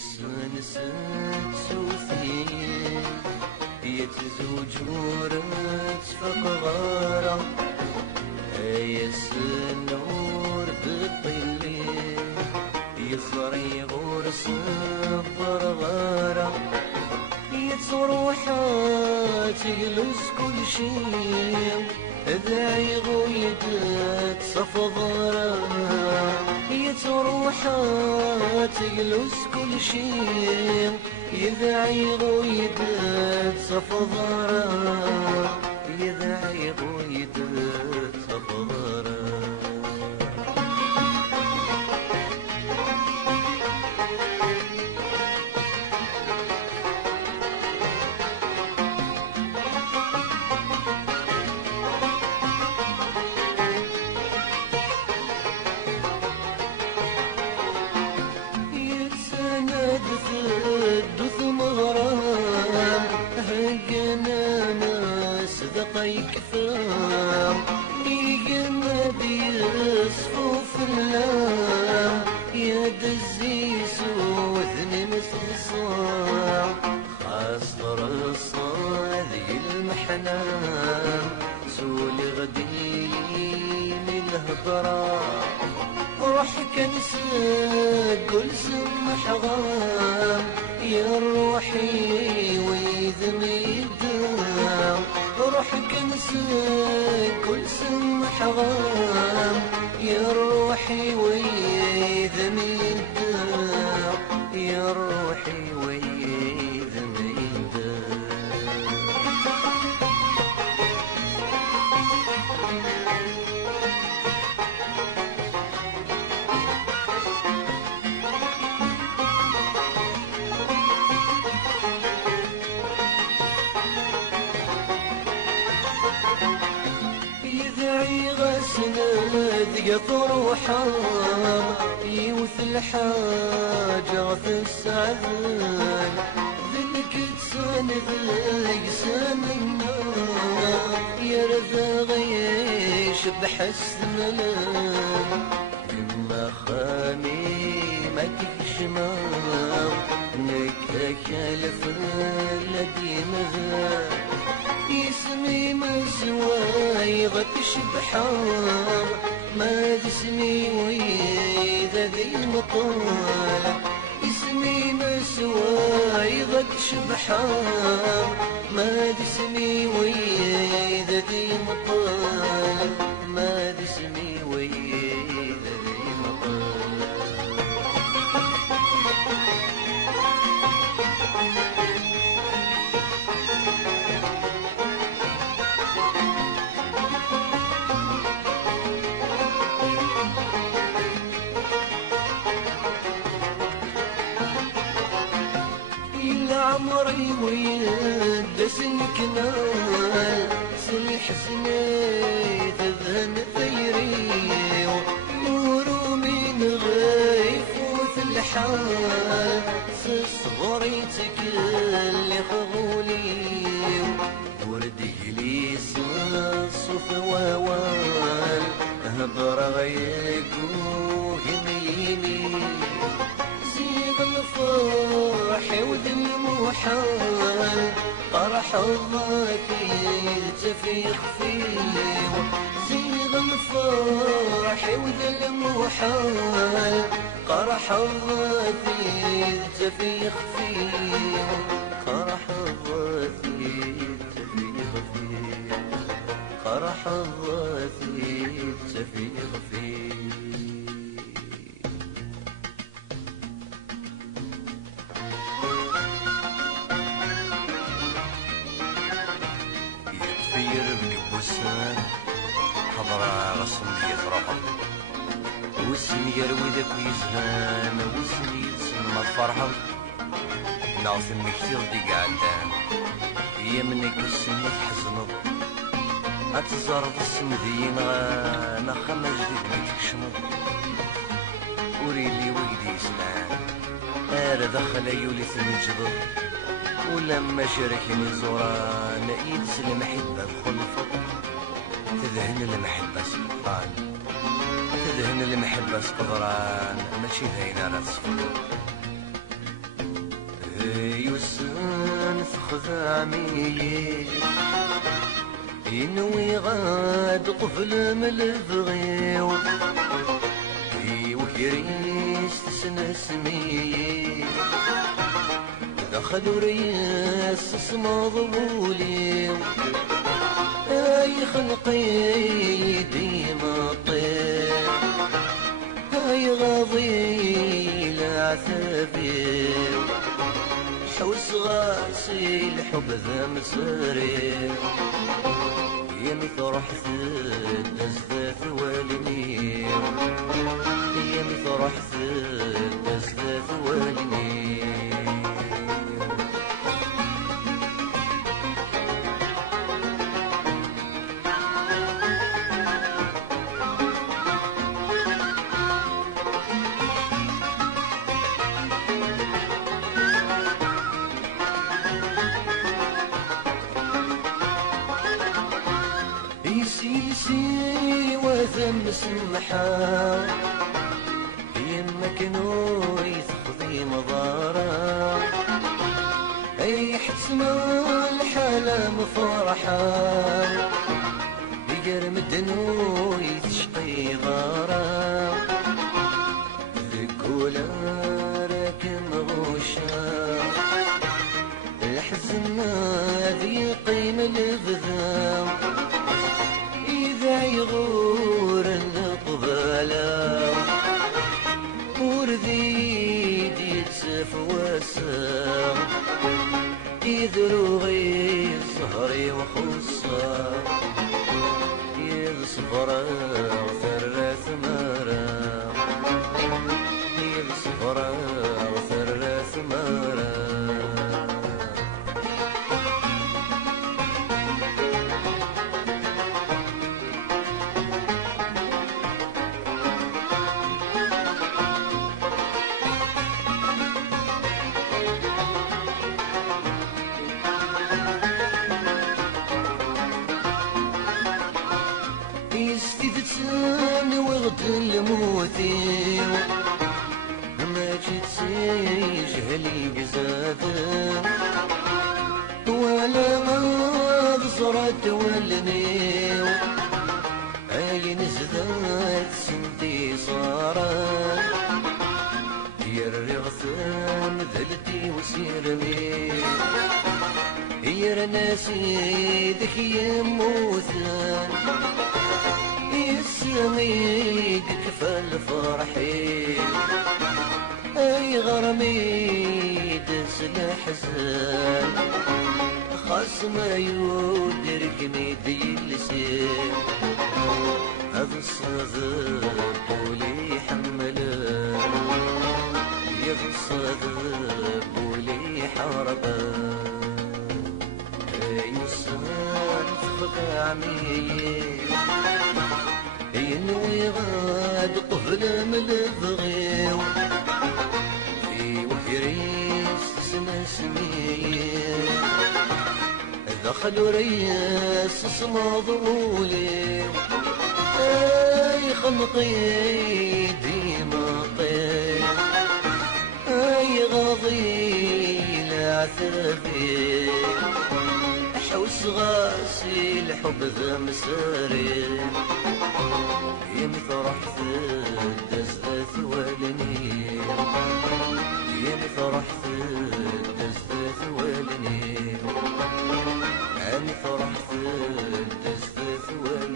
وسنسات سوثين يتزوجورت فقغارة يس النور بالطلين يصري غرس برغارة يتروحات تجلس كل شيء ادعي غيدت صفضرة يتروحات تجلس كل شيء يدعي غيدت صفضرة يدعي غيدت صفضرة الدث مغرام هقنا ناس دقي كثام يقنا بيصفوف اللام يا دزيس وثني مصصام خاص رصا ذي المحنام سولي غديم الهضرة روح كنسك كل سمح غام يا روحي ويذني الدام روح كنسك كل سمح غام يا روحي ويذني الدام يا روحي ويذني الدام ذق طروحام يوث الحاجة في السعدان ذلك تساند لقسام النار يرثى غيش بحسن لام كما خاني ما تكشمام نكاك الفلدي مذاب اسمي مسواي غتش بحار ما اسمي وإذا ذي المطالع اسمي مسواي غتش بحار ما اسمي وإذا ذي المطالع ما اسمي وإذا ذي المطالع عمري ويدسن كنال سلح سنيت الذهن ثيري نورو من غيف وث الحال صغريتك اللي خغولي وردي لي صف ووال هضر غيك وهميني زيغ الفرح وذل محال طرح الضاكي تفيخ فيه زيغ الفرح وذل محال طرح الضاكي تفيخ فيه طرح الضاكي تفيخ فيه طرح الضاكي تفيخ فيه حضر رسم دي فرحة واسمي يروي ذاك يزهان واسمي يتسمى الفرحة ناصم مكتير دي قعدان هي منك السن تحزنض اتزارض السن ذي نخا مجدد بيتكشنض وريلي وقدي يسمعان دخل يولي ثمجض ولما شاركني زوران يتسلم حبة الخلفة تذهن المحبة سقطان تذهن المحبة سقطران ماشي ذاين على تصفر خذامي ينوي غاد قفل من البغيو وكريس تسنسمي دخلوا ريس اسمه ضبولي اي خلقي ديما طير اي غاضي العثابي حوس غاسي الحب ذا مسري يا مثل رحت الدزدات والني يا مثل رحت الدزدات والني يسيسي وذم سمحا يمك نوري تخضي مضارا اي حسم الحالة مفرحا يقرم الدنوي تشقي غارا ذكولا راكم غوشا الحزن ذي قيم البذام يغور القبالة ورديد يتسف واسع يذروغي صهري وخصا يذصفر ثرث مرا يذصفر ثرث مرا يستدتن وغد الموتي ما جيت سيجهلي بزاد ولا ما بصرت ولني عين زدت سنتي صارت يرغي غثان ذلتي وسيرني يا ناسي ذك يموتان يسميد كفى الفرحي اي غرمي دس الحزن خاص ما يدرك ميدي اللسان هذا الصدر بولي حملا يا الصدر بولي حربا يسان خدامي ينوي غاد قفل من البغيو في وحريس سنسمي دخلوا ريس اسمه ضولي اي خلقي ديما طير اي غاضي العثابي حوس غاسي الحب ذا مساري يا مثل رحت الدزدات والني يا مثل رحت الدزدات والني يا مثل رحت الدزدات والني